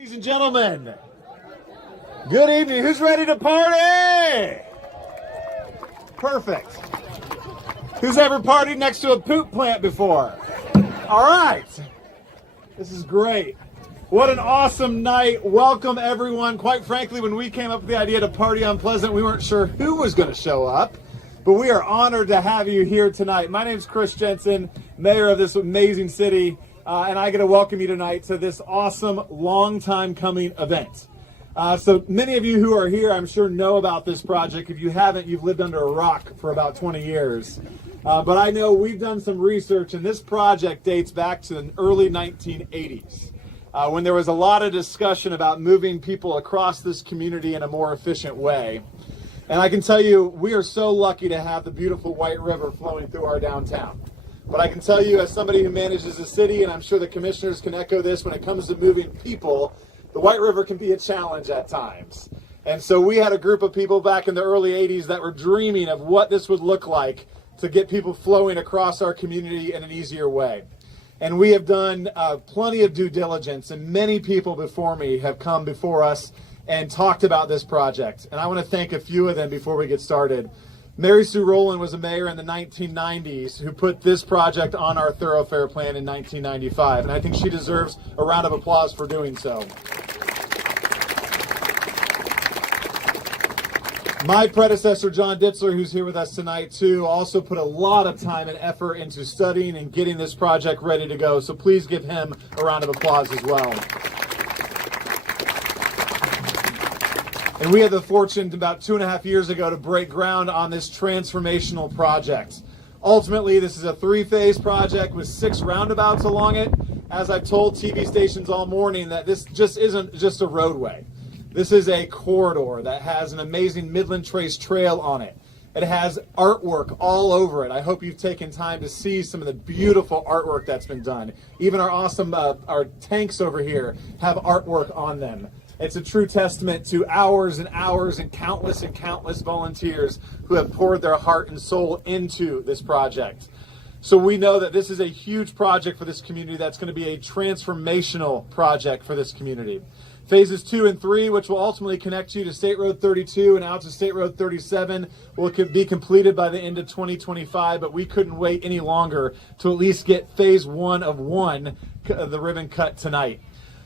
Ladies and gentlemen, good evening. Who's ready to party? Perfect. Who's ever partied next to a poop plant before? All right. This is great. What an awesome night. Welcome, everyone. Quite frankly, when we came up with the idea to party on Pleasant, we weren't sure who was going to show up, but we are honored to have you here tonight. My name's Chris Jensen, mayor of this amazing city. And I get to welcome you tonight to this awesome, long time coming event. So many of you who are here, I'm sure, know about this project. If you haven't, you've lived under a rock for about 20 years. But I know we've done some research, and this project dates back to the early 1980s, when there was a lot of discussion about moving people across this community in a more efficient way. And I can tell you, we are so lucky to have the beautiful White River flowing through our downtown. But I can tell you, as somebody who manages the city, and I'm sure the commissioners can echo this, when it comes to moving people, the White River can be a challenge at times. And so we had a group of people back in the early 80s that were dreaming of what this would look like to get people flowing across our community in an easier way. And we have done plenty of due diligence, and many people before me have come before us and talked about this project. And I want to thank a few of them before we get started. Mary Sue Rowland was a mayor in the 1990s who put this project on our thoroughfare plan in 1995, and I think she deserves a round of applause for doing so. My predecessor, John Ditzler, who's here with us tonight too, also put a lot of time and effort into studying and getting this project ready to go, so please give him a round of applause as well. And we had the fortune about 2.5 years ago to break ground on this transformational project. Ultimately, this is a 3-phase project with 6 roundabouts along it. As I've told TV stations all morning, that this just isn't just a roadway. This is a corridor that has an amazing Midland Trace trail on it. It has artwork all over it. I hope you've taken time to see some of the beautiful artwork that's been done. Even our awesome our tanks over here have artwork on them. It's a true testament to hours and hours and countless volunteers who have poured their heart and soul into this project. So we know that this is a huge project for this community that's going to be a transformational project for this community. Phases 2 and 3, which will ultimately connect you to State Road 32 and out to State Road 37, will be completed by the end of 2025, but we couldn't wait any longer to at least get Phase 1 of 1, the ribbon cut tonight.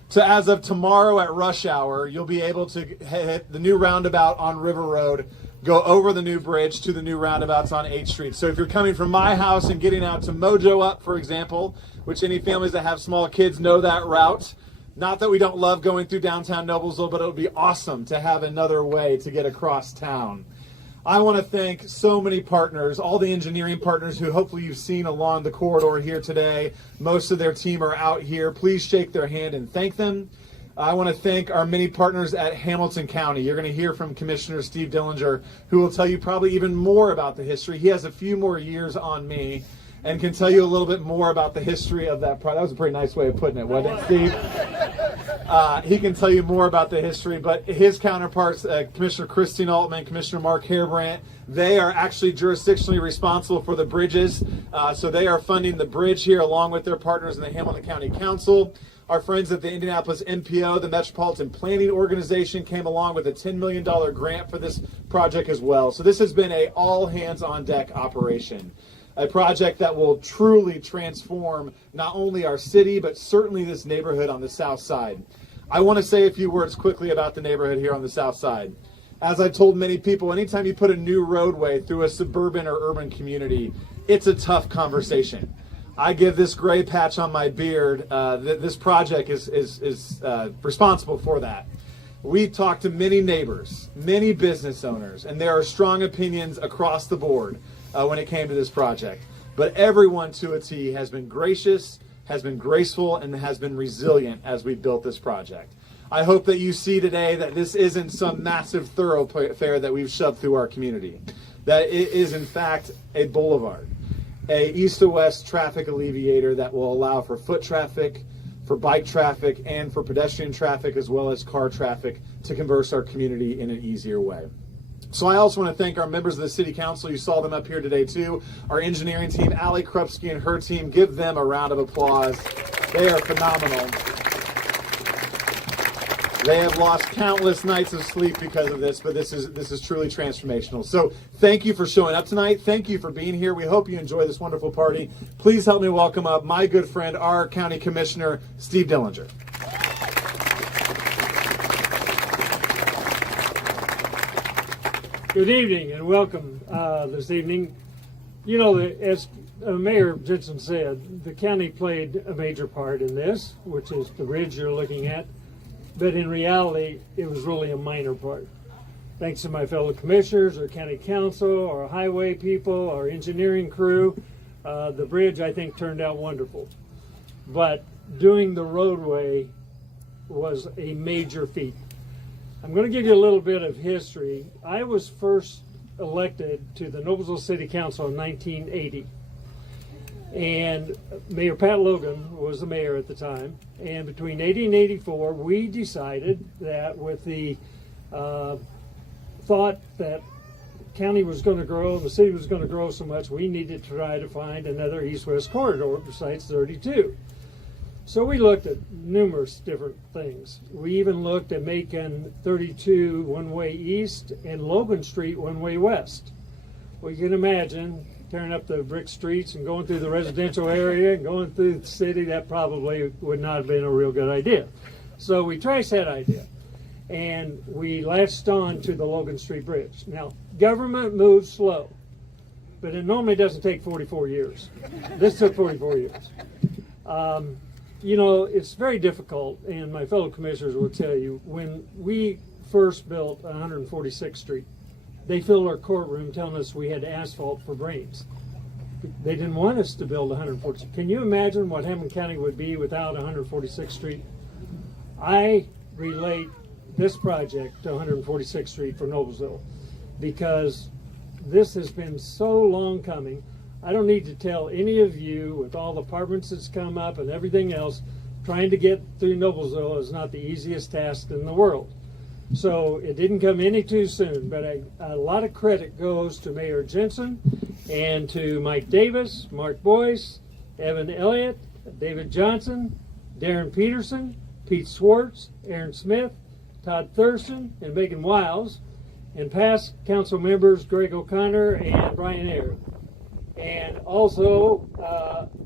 So as of tomorrow at rush hour, you'll be able to hit the new roundabout on River Road, go over the new bridge to the new roundabouts on 8th Street. So if you're coming from my house and getting out to Mojo Up, for example, which any families that have small kids know that route, not that we don't love going through downtown Noblesville, but it would be awesome to have another way to get across town. I want to thank so many partners, all the engineering partners who hopefully you've seen along the corridor here today. Most of their team are out here. Please shake their hand and thank them. I want to thank our many partners at Hamilton County. You're going to hear from Commissioner Steve Dillinger, who will tell you probably even more about the history. He has a few more years on me and can tell you a little bit more about the history of that project. That was a pretty nice way of putting it, wasn't it, Steve? He can tell you more about the history, but his counterparts, Commissioner Christine Altman, Commissioner Mark Hairbrandt, they are actually jurisdictionally responsible for the bridges. So they are funding the bridge here along with their partners in the Hamilton County Council. Our friends at the Indianapolis MPO, the Metropolitan Planning Organization, came along with a $10 million grant for this project as well. So this has been a all-hands-on-deck operation. A project that will truly transform not only our city, but certainly this neighborhood on the south side. I want to say a few words quickly about the neighborhood here on the south side. As I've told many people, anytime you put a new roadway through a suburban or urban community, it's a tough conversation. I give this gray patch on my beard, this project is responsible for that. We talked to many neighbors, many business owners, and there are strong opinions across the board when it came to this project. But everyone to a T has been gracious, has been graceful, and has been resilient as we built this project. I hope that you see today that this isn't some massive thoroughfare that we've shoved through our community, that it is in fact a boulevard, a east to west traffic alleviator that will allow for foot traffic, for bike traffic, and for pedestrian traffic as well as car traffic to converse our community in an easier way. So I also want to thank our members of the City Council. You saw them up here today too. Our engineering team, Allie Krupski and her team, give them a round of applause. They are phenomenal. They have lost countless nights of sleep because of this, but this is truly transformational. So thank you for showing up tonight. Thank you for being here. We hope you enjoy this wonderful party. Please help me welcome up my good friend, our County Commissioner, Steve Dillinger. Good evening and welcome this evening. You know, as Mayor Jensen said, the county played a major part in this, which is the bridge you're looking at. But in reality, it was really a minor part. Thanks to my fellow commissioners, our county council, our highway people, our engineering crew, the bridge, I think, turned out wonderful. But doing the roadway was a major feat. I'm going to give you a little bit of history. I was first elected to the Noblesville City Council in 1980. And Mayor Pat Logan was the mayor at the time. And between 80 and 84, we decided that with the thought that the county was going to grow, the city was going to grow so much, we needed to try to find another east-west corridor besides 32. So we looked at numerous different things. We even looked at making 32 one-way east and Logan Street one-way west. Well, you can imagine tearing up the brick streets and going through the residential area and going through the city. That probably would not have been a real good idea. So we traced that idea and we latched on to the Logan Street Bridge. Now, government moves slow, but it normally doesn't take 44 years. This took 44 years. You know, it's very difficult, and my fellow commissioners will tell you, when we first built 146th Street, they filled our courtroom telling us we had asphalt for brains. They didn't want us to build 146th. Can you imagine what Hammond County would be without 146th Street? I relate this project to 146th Street for Noblesville because this has been so long coming. I don't need to tell any of you, with all the apartments that's come up and everything else, trying to get through Noblesville is not the easiest task in the world. So it didn't come any too soon, but a lot of credit goes to Mayor Jensen and to Mike Davis, Mark Boyce, Evan Elliott, David Johnson, Darren Peterson, Pete Swartz, Aaron Smith, Todd Thurston, and Megan Wiles, and past council members Greg O'Connor and Brian Ayer. And also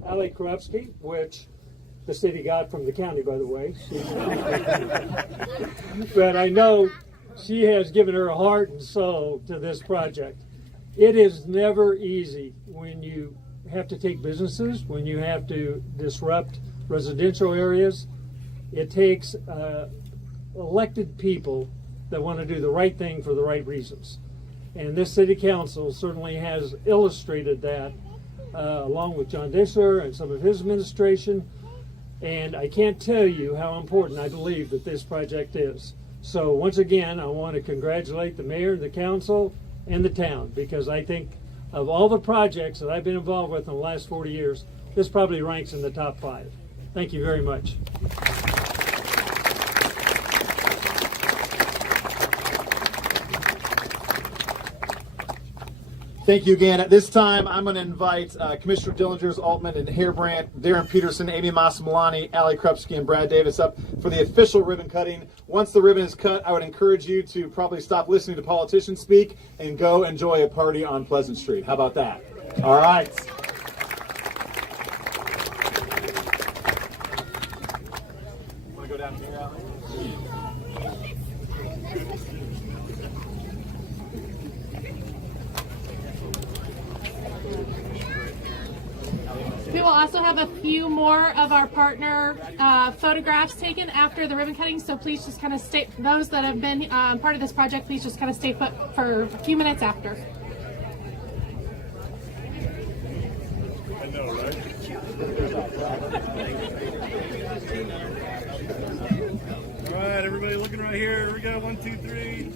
Ali Krupski, which the city got from the county, by the way. But I know she has given her heart and soul to this project. It is never easy when you have to take businesses, when you have to disrupt residential areas. It takes elected people that want to do the right thing for the right reasons. And this city council certainly has illustrated that along with John Dishler and some of his administration. And I can't tell you how important I believe that this project is. So once again, I want to congratulate the mayor, the council, and the town, because I think of all the projects that I've been involved with in the last 40 years, this probably ranks in the top 5. Thank you very much. Thank you again. At this time, I'm going to invite Commissioner Dillingers, Altman, and Hairbrandt, Darren Peterson, Amy Massimilani, Ali Krupski, and Brad Davis up for the official ribbon cutting. Once the ribbon is cut, I would encourage you to probably stop listening to politicians speak and go enjoy a party on Pleasant Street. How about that? All right. Want to go down here, Ali? We will also have a few more of our partner photographs taken after the ribbon cutting, so please just kind of stay, those that have been part of this project, please just kind of stay put for a few minutes after. I know, right? All right, everybody looking right here. Here we go, 1, 2, 3.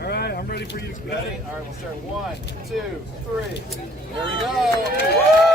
All right, I'm ready for you to cut it. All right, we'll start 1, 2, 3. There we go.